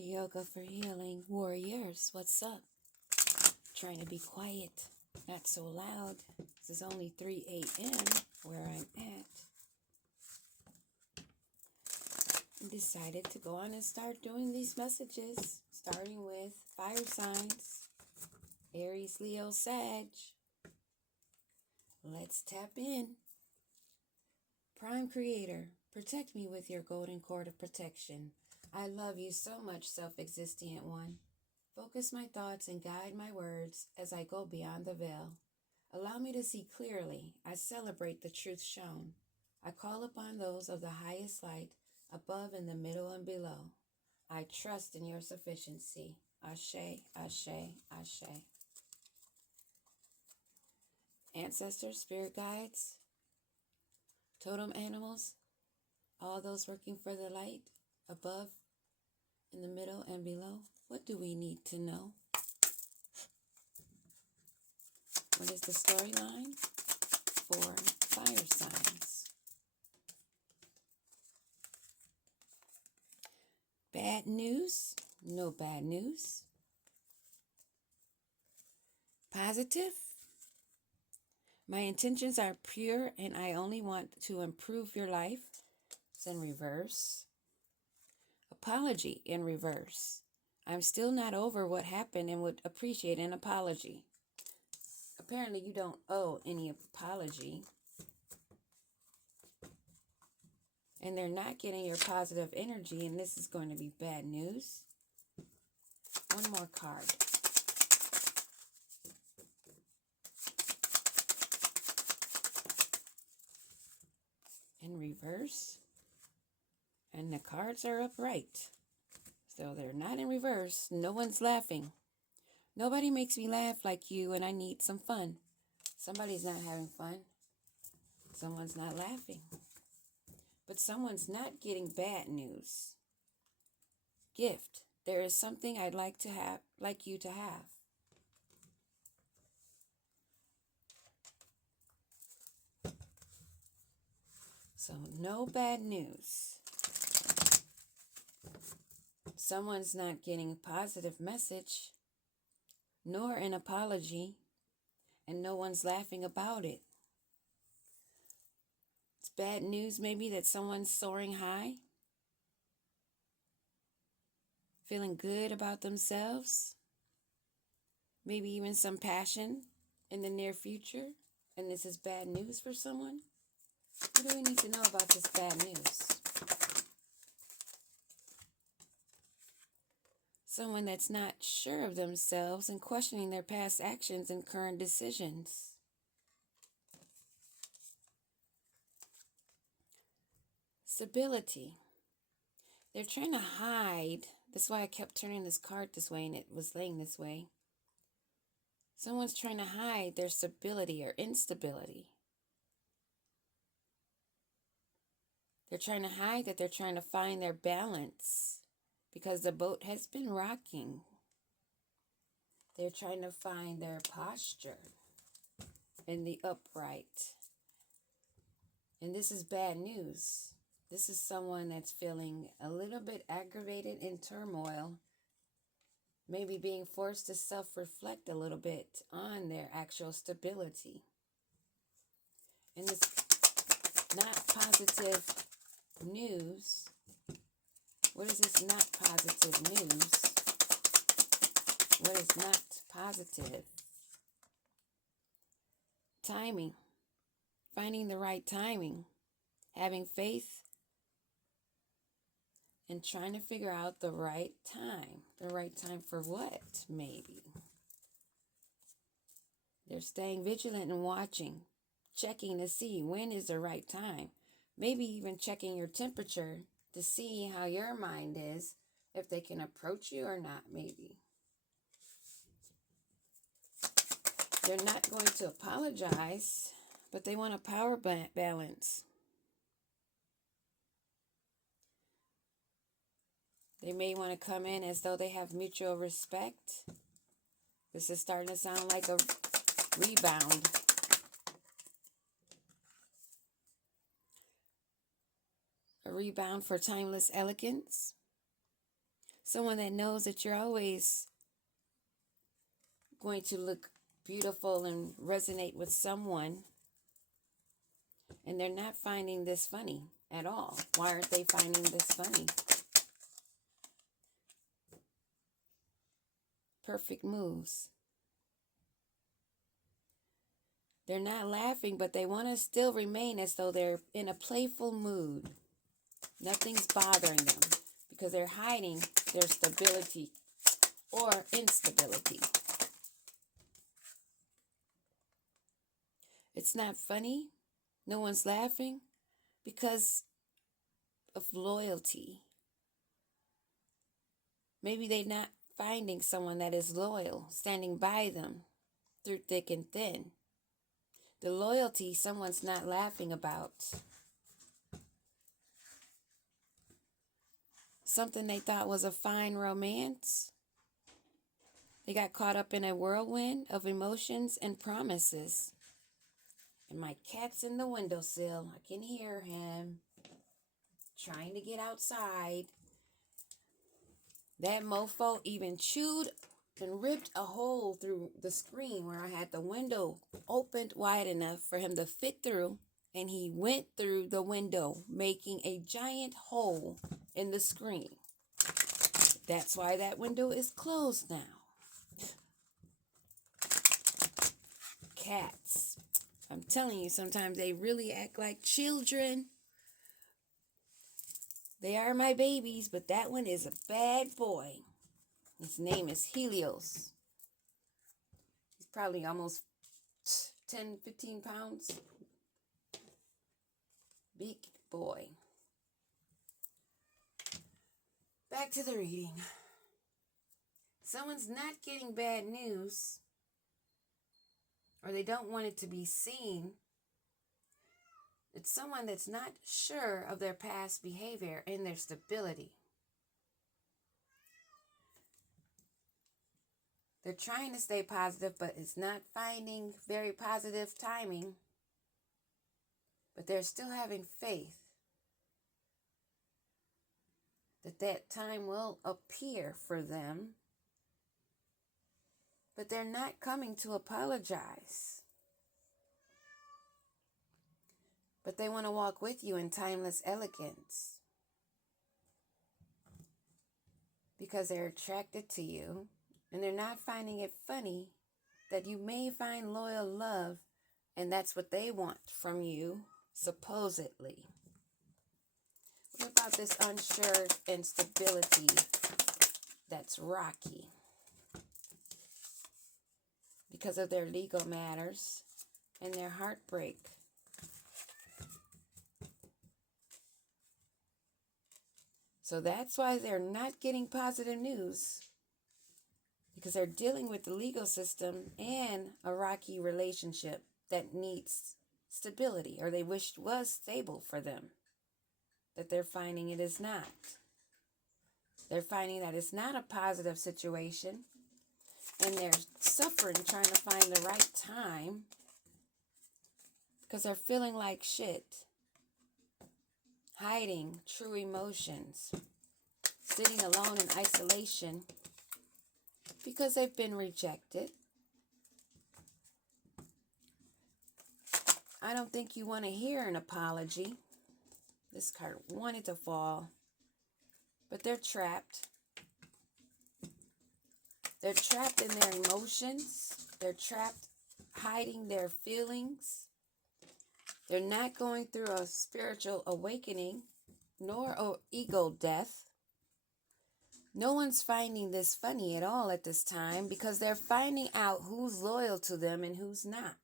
Yoga for Healing Warriors, what's up? Trying to be quiet, not so loud. This is only 3 a.m. where I'm at. I decided to go on and start doing these messages, starting with fire signs, Aries, Leo, Sag. Let's tap in. Prime Creator, protect me with your golden cord of protection. I love you so much, self-existent one. Focus my thoughts and guide my words as I go beyond the veil. Allow me to see clearly. I celebrate the truth shown. I call upon those of the highest light, above, in the middle, and below. I trust in your sufficiency. Ashe, Ashe, Ashe. Ancestors, spirit guides, totem animals, all those working for the light, above, in the middle, and below. What do we need to know? What is the storyline for fire signs? Bad news? No bad news. Positive? My intentions are pure and I only want to improve your life. It's in reverse. Apology in reverse. I'm still not over what happened and would appreciate an apology. Apparently you don't owe any apology. And they're not getting your positive energy, and this is going to be bad news. One more card. In reverse. And the cards are upright. So they're not in reverse. No one's laughing. Nobody makes me laugh like you, and I need some fun. Somebody's not having fun. Someone's not laughing. But someone's not getting bad news. Gift. There is something I'd like you to have. So no bad news. Someone's not getting a positive message, nor an apology, and no one's laughing about it. It's bad news maybe that someone's soaring high, feeling good about themselves, maybe even some passion in the near future, and this is bad news for someone. What do we need to know about this bad news? Someone that's not sure of themselves and questioning their past actions and current decisions. Stability. They're trying to hide. That's why I kept turning this card this way and it was laying this way. Someone's trying to hide their stability or instability. They're trying to hide that they're trying to find their balance because the boat has been rocking. They're trying to find their posture in the upright. And this is bad news. This is someone that's feeling a little bit aggravated, in turmoil, maybe being forced to self-reflect a little bit on their actual stability. And this not positive news. What is this not positive news? What is not positive? Timing. Finding the right timing. Having faith. And trying to figure out the right time. The right time for what, maybe? They're staying vigilant and watching. Checking to see when is the right time. Maybe even checking your temperature to see how your mind is, if they can approach you or not, maybe. They're not going to apologize, but they want a power balance. They may want to come in as though they have mutual respect. This is starting to sound like a rebound. A rebound for timeless elegance. Someone that knows that you're always going to look beautiful and resonate with someone, and they're not finding this funny at all. Why aren't they finding this funny? Perfect moves. They're not laughing, but they want to still remain as though they're in a playful mood. Nothing's bothering them because they're hiding their stability or instability. It's not funny. No one's laughing because of loyalty. Maybe they're not finding someone that is loyal, standing by them through thick and thin. The loyalty someone's not laughing about. Something they thought was a fine romance. They got caught up in a whirlwind of emotions and promises. And my cat's in the windowsill. I can hear him trying to get outside. That mofo even chewed and ripped a hole through the screen where I had the window opened wide enough for him to fit through, and he went through the window, making a giant hole in the screen. That's why that window is closed now. Cats. I'm telling you, sometimes they really act like children. They are my babies, but that one is a bad boy. His name is Helios. He's probably almost 10, 15 pounds. Big boy. Back to the reading. Someone's not getting bad news, or they don't want it to be seen. It's someone that's not sure of their past behavior and their stability. They're trying to stay positive, but it's not finding very positive timing. But they're still having faith that time will appear for them. But they're not coming to apologize. But they want to walk with you in timeless elegance. Because they're attracted to you. And they're not finding it funny that you may find loyal love, and that's what they want from you, supposedly. What about this unsure instability that's rocky? Because of their legal matters and their heartbreak. So that's why they're not getting positive news. Because they're dealing with the legal system and a rocky relationship that needs stability, or they wished was stable for them. That they're finding it is not. They're finding that it's not a positive situation, and they're suffering trying to find the right time because they're feeling like shit, hiding true emotions, sitting alone in isolation because they've been rejected. I don't think you want to hear an apology. This card wanted to fall, but they're trapped. They're trapped in their emotions. They're trapped hiding their feelings. They're not going through a spiritual awakening, nor an ego death. No one's finding this funny at all at this time because they're finding out who's loyal to them and who's not.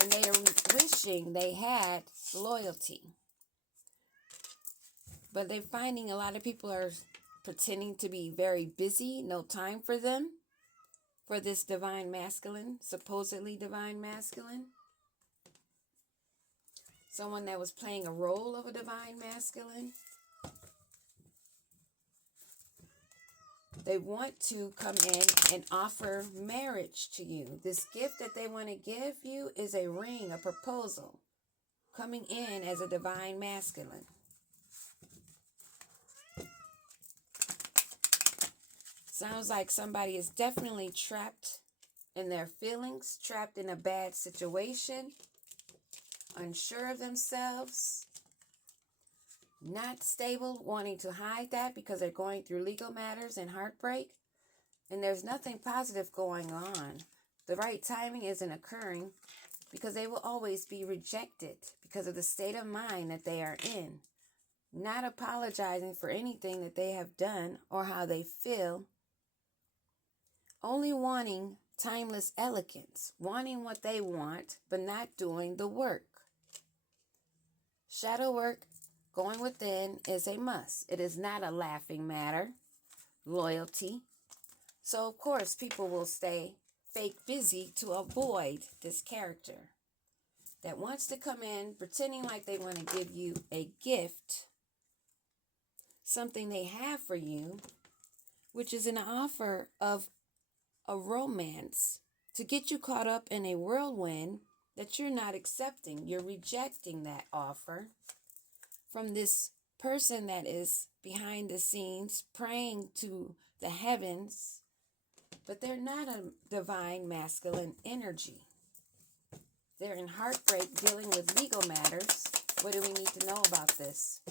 And they are wishing they had loyalty. But they're finding a lot of people are pretending to be very busy, no time for them, for this divine masculine, supposedly divine masculine. Someone that was playing a role of a divine masculine. They want to come in and offer marriage to you. This gift that they want to give you is a ring, a proposal, coming in as a divine masculine. Sounds like somebody is definitely trapped in their feelings, trapped in a bad situation, unsure of themselves, not stable, wanting to hide that because they're going through legal matters and heartbreak. And there's nothing positive going on. The right timing isn't occurring because they will always be rejected because of the state of mind that they are in. Not apologizing for anything that they have done or how they feel. Only wanting timeless elegance, wanting what they want, but not doing the work. Shadow work, going within, is a must. It is not a laughing matter. Loyalty. So, of course, people will stay fake busy to avoid this character that wants to come in pretending like they want to give you a gift, something they have for you, which is an offer of a romance to get you caught up in a whirlwind that you're not accepting. You're rejecting that offer from this person that is behind the scenes praying to the heavens, but they're not a divine masculine energy. They're in heartbreak, dealing with legal matters. What do we need to know about this?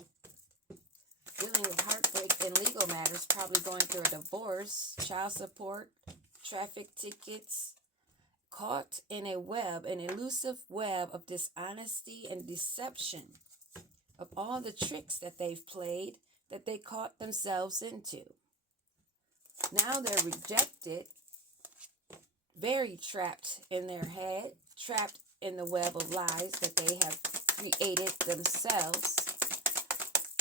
Dealing with heartbreak and legal matters, probably going through a divorce, child support, traffic tickets, caught in a web, an elusive web of dishonesty and deception, of all the tricks that they've played, that they caught themselves into. Now they're rejected, very trapped in their head, trapped in the web of lies that they have created themselves.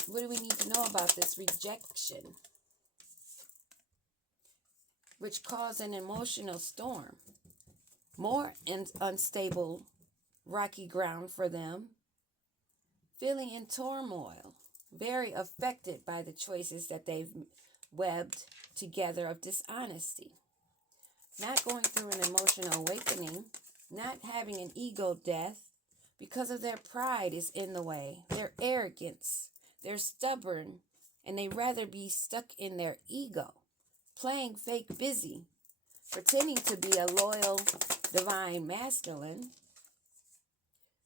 What do we need to know about this rejection? Which caused an emotional storm. More unstable, rocky ground for them. Feeling in turmoil. Very affected by the choices that they've webbed together of dishonesty. Not going through an emotional awakening. Not having an ego death because of their pride is in the way. Their arrogance. They're stubborn and they rather be stuck in their ego. Playing fake busy. Pretending to be a loyal divine masculine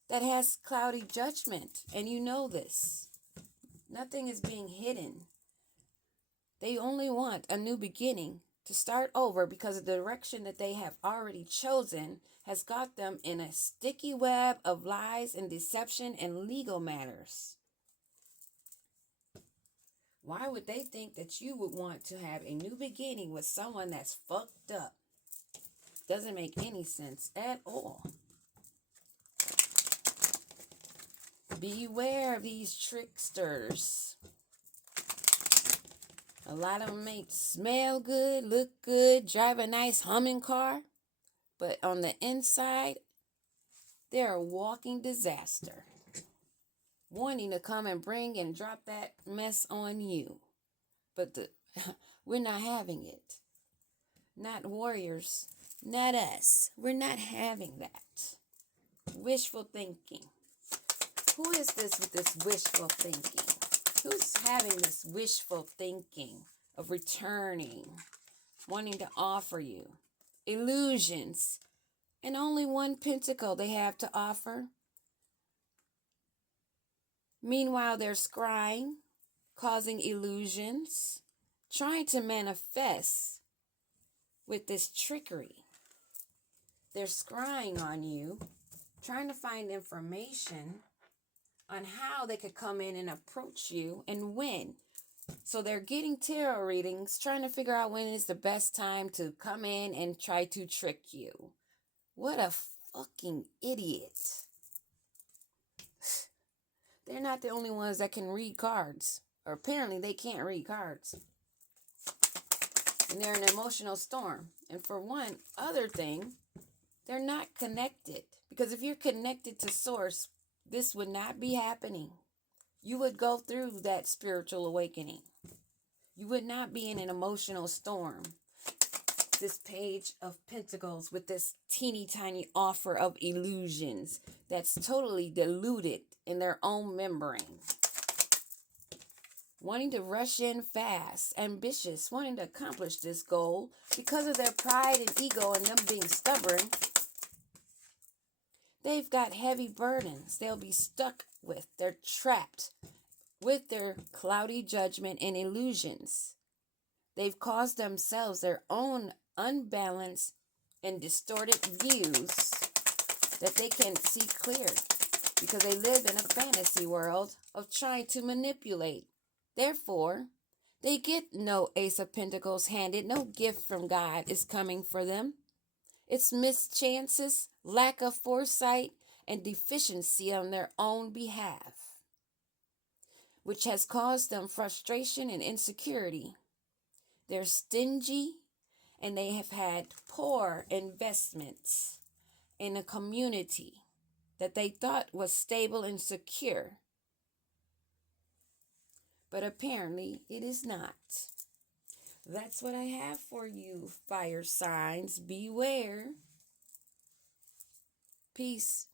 that has cloudy judgment. And you know this. Nothing is being hidden. They only want a new beginning, to start over, because the direction that they have already chosen has got them in a sticky web of lies and deception and legal matters. Why would they think that you would want to have a new beginning with someone that's fucked up? Doesn't make any sense at all. Beware of these tricksters. A lot of them may smell good, look good, drive a nice humming car, but on the inside, they're a walking disaster, wanting to come and bring and drop that mess on you. But we're not having it. Not warriors, not us. We're not having that. Wishful thinking. Who is this with this wishful thinking? Who's having this wishful thinking of returning, wanting to offer you illusions, and only one pentacle they have to offer? Meanwhile, they're scrying, causing illusions, trying to manifest with this trickery. They're scrying on you, trying to find information on how they could come in and approach you and win. So they're getting tarot readings, trying to figure out when is the best time to come in and try to trick you. What a fucking idiot. They're not the only ones that can read cards. Or apparently they can't read cards. And they're in an emotional storm. And for one other thing, they're not connected. Because if you're connected to source, this would not be happening. You would go through that spiritual awakening. You would not be in an emotional storm. This page of pentacles with this teeny tiny offer of illusions that's totally diluted in their own membrane. wanting to rush in fast, ambitious, wanting to accomplish this goal because of their pride and ego and them being stubborn. They've got heavy burdens they'll be stuck with. They're trapped with their cloudy judgment and illusions. They've caused themselves their own unbalanced and distorted views that they can't see clear because they live in a fantasy world of trying to manipulate. Therefore, they get no Ace of Pentacles handed, no gift from God is coming for them. It's missed chances, lack of foresight, and deficiency on their own behalf, which has caused them frustration and insecurity. They're stingy, and they have had poor investments in a community that they thought was stable and secure. But apparently it is not. That's what I have for you, fire signs. Beware. Peace.